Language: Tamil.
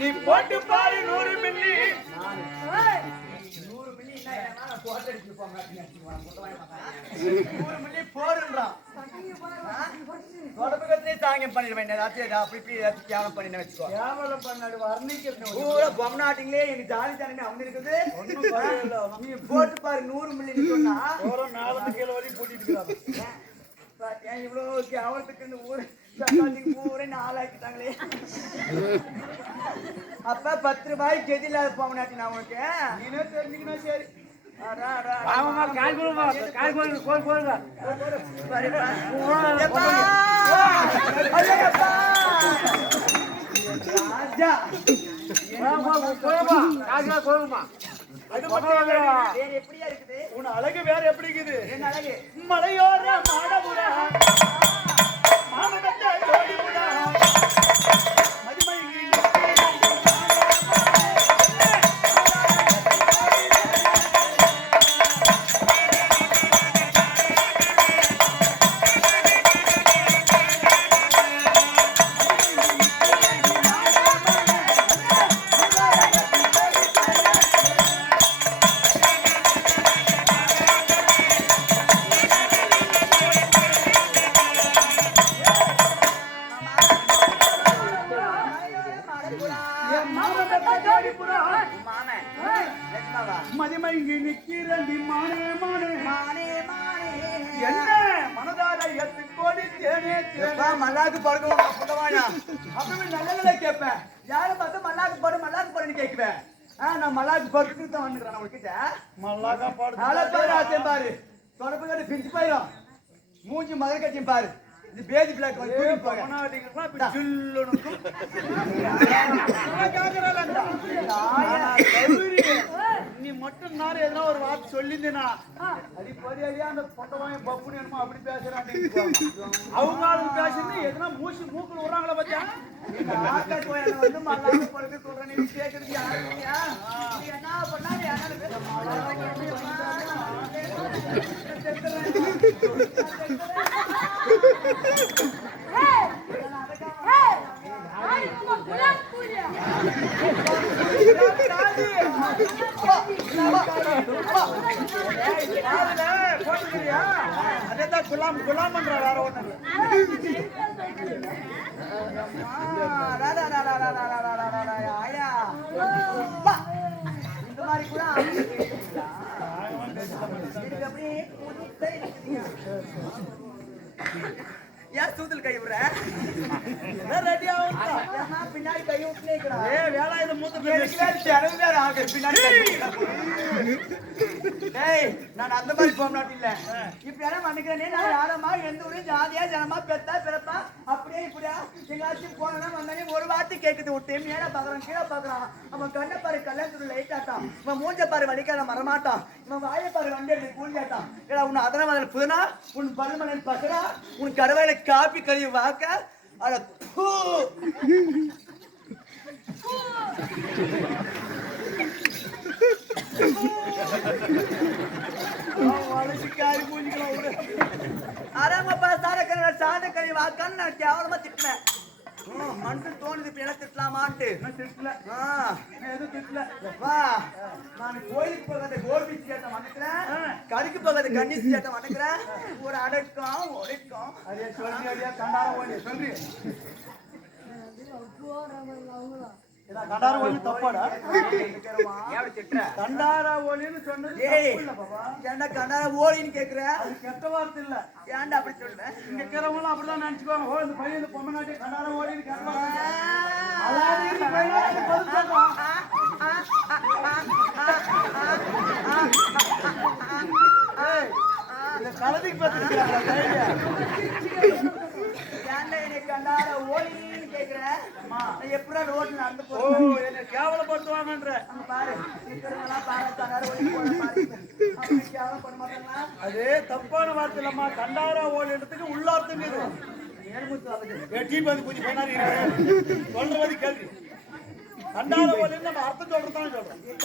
நீ போட்டு பாரு 100 மில்லி. 100 மில்லி போட்டு அடிச்சு போங்க. 100 மில்லி போடுன்றான். தொடக்கத்திலே தாங்கியம் பண்ணிடுவேன். அப்படி கேவலம் பண்ணின வச்சுக்கோ. கேவலம் பண்ணாடு வர்ணிக்கிறது பூரா பொம்நாட்டிங்களே எனக்கு ஜாலி தானே அவங்க இருக்குது. நீ போட்டு பாரு 100 மில்லி சொன்னா 4 கிலோ வரைக்கும் கூட்டிட்டு இருக்காங்க. இவ்வளவு கேவலத்துக்கு இந்த ஊர் ஊரே 4 ஆக்கிட்டாங்களே. அப்ப 10 ரூபாய்க்கு கெதி இல்லாத பொம்நாட்டி நான் உனக்கு நீனே தெரிஞ்சுக்கணும். சரி எப்படியா இருக்குது உன் அழகு வேற எப்படி இருக்குது? என்ன அழகு? மலையோர மாடபுரா மாமனத்தை ஜோடிபுரா மதிமயங்கி மதிமயங்கி நிக்கிறண்டி மானே மானே மானே மானே என்ன மனதார எத்து கோடி தேனே தேனே மல்லாக்கு படுக்கணும் புத்தவாயா அப்பவே நல்ல கேட்பேன். யாரும் பார்த்து மல்லாக்கு போடுன்னு கேட்குவேன். நான் மல்லாக்கு படுத்துட்டு தான் வந்துக்கிறேன். உங்ககிட்ட மல்லாக்கா பாடு பாரு பாரு தொடப்பு கட்டி பிரிச்சு போயிடும். மூஞ்சி மதல் கட்டியும் பாரு. இது பேதி பிளாக் நீ மட்டும் நானும் எதனா ஒரு வார்த்தை சொல்லிருந்தேனா அடி பரியாரியா அந்த பொட்டவாய பப்புனு என்னமோ அப்படி பேசுறான். அவங்க ஆளுங்க பேசுறது எதனா மூக்குல விடுறாங்களா பத்தியா? வந்து மல்லாக்கு படுக்க சொல்றேன். நீ கேட்கறது யாருயா? என்ன பண்ணாரு அதேதான் குலாம் பண்ற வேற ஒண்ணு. இந்த மாதிரி கூட ஏன் தூதல் கை விடுற? ரெடியா பின்னாடி கை விட்டுனே வேலை இதை மூத்த பின்னாடி. நான் அந்த மாதிரி போனாட்டி இல்ல. இப்ப யாரும் மன்னிக்கிறேன். நான் யாரமா எந்த ஊரையும் ஜாதியா ஜனமா பெத்தா பிறப்பா அப்படியே இப்படியா எங்காச்சும் போனா வந்தானே ஒரு வார்த்தை கேட்குது. விட்டு மேல பாக்குறான் கீழே பாக்குறான். அவன் கண்ணை பாரு கல்யாணத்துல லைட் ஆட்டான். இவன் மூஞ்ச பாரு வலிக்காத மரமாட்டான். இவன் வாயை பாரு வண்டி எடுத்து கூலியாட்டான். ஏடா உன் அதன மாதிரி புதுனா உன் பல்மணல் பசரா உன் கடவையில காப்பி கழுவி வாக்க அட சாத கழி வாக்கான்னு நான் கேவலமா திட்டினேன். மனசு தோணுது இப்ப எல்லாம் திட்டலாமான்ட்டு. எதுவும் திட்டல. நான் கோயிலுக்கு போகாத கோபிச்சு கேட்ட மணக்கிறேன். கறிக்கு போகாத கன்னிச்சு கேட்ட மணக்கிறேன். ஒரு அடக்கம் ஒடுக்கம் அதே சொல்றியா கண்டாரம் ஓடி சொல்றி கண்டார ஒளி தப்பாடா? கண்டார ஒளின்னு சொன்னது ஏன்டா கண்டார ஓலின்னு கேக்குற? அது கெட்ட வார்த்தை இல்ல. ஏன்டா அப்படி சொல்றேன்? இங்க இருக்கிறவங்களும் அப்படிதான் நினைச்சுக்குவாங்க. ஓ இந்த பையன் இந்த பொம்மை நாட்டி கண்டார ஓலின்னு கேட்பாங்க. இந்த கலதிக்கு பார்த்துருக்கிறாங்க. கண்டார ஓலி கேக்குறேன். எப்படா ரோட்ல நடந்து போ என்ன கேவலப்படுத்துவாங்கன்ற பாரு. அது தப்பான வார்த்தை இல்லம்மா. கண்டாரா ஓலின்றதுக்கு உள்ளார்த்தம் இது. சொல்றது கேள்வி. கண்டார ஓலின்னு நம்ம அர்த்தம் சொல்றதானே சொல்றோம்.